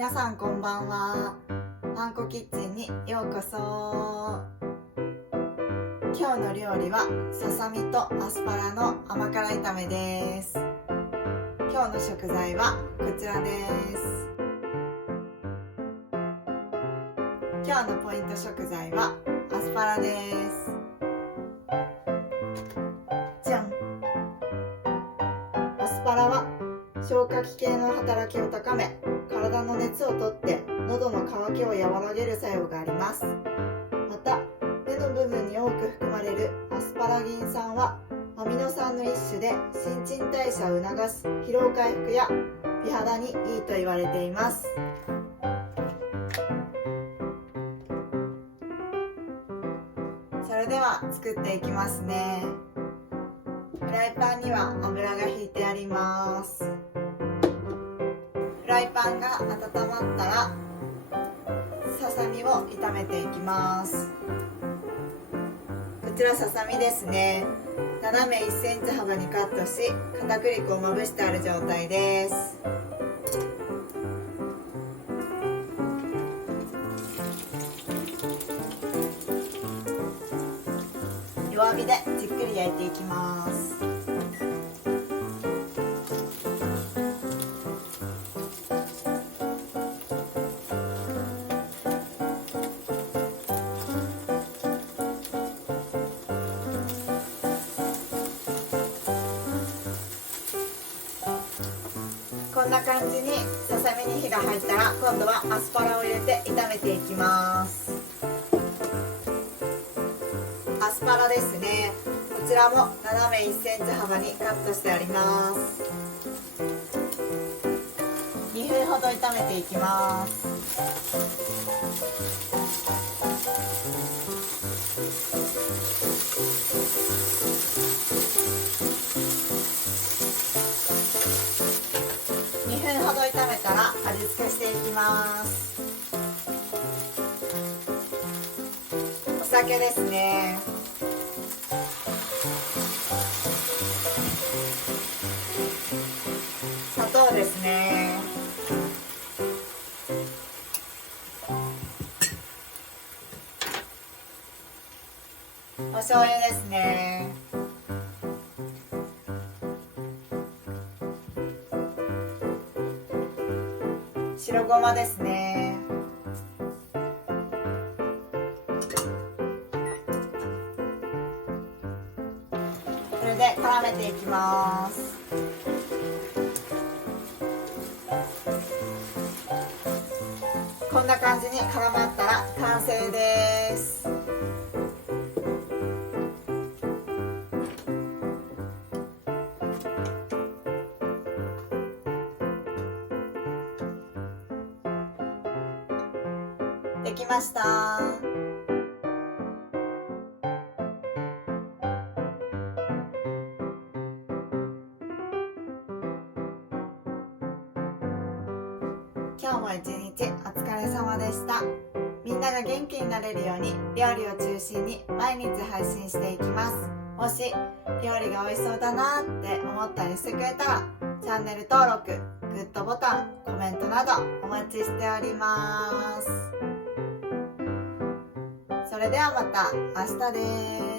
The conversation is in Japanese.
皆さんこんばんは。パン粉キッチンにようこそ。今日の料理はささみとアスパラの甘辛炒めです。今日の食材はこちらです。今日のポイント食材はアスパラです。じゃん。アスパラは消化器系の働きを高め、体の熱をとって喉の渇きを和らげる作用があります。また、根の部分に多く含まれるアスパラギン酸はアミノ酸の一種で新陳代謝を促す疲労回復や美肌にいいと言われています。それでは作っていきますね。フライパンには油がひいてあります。フライパンが温まったらささみを炒めていきます。こちらささみですね。斜め1センチ幅にカットし、片栗粉をまぶしてある状態です。弱火でじっくり焼いていきます。こんな感じにささみに火が入ったら、今度はアスパラを入れて炒めていきます。アスパラですね。こちらも斜め1センチ幅にカットしてあります。2分ほど炒めていきます。2分ほど炒めたら味付けしていきます。お酒ですね。砂糖ですね。お醤油ですね。白ごまですね。これで絡めていきます。こんな感じに絡まったら完成です。できました。今日も一日お疲れ様でした。みんなが元気になれるように料理を中心に毎日配信していきます。もし料理が美味しそうだなって思ったりしてくれたら、チャンネル登録、グッドボタン、コメントなどお待ちしております。それではまた明日です。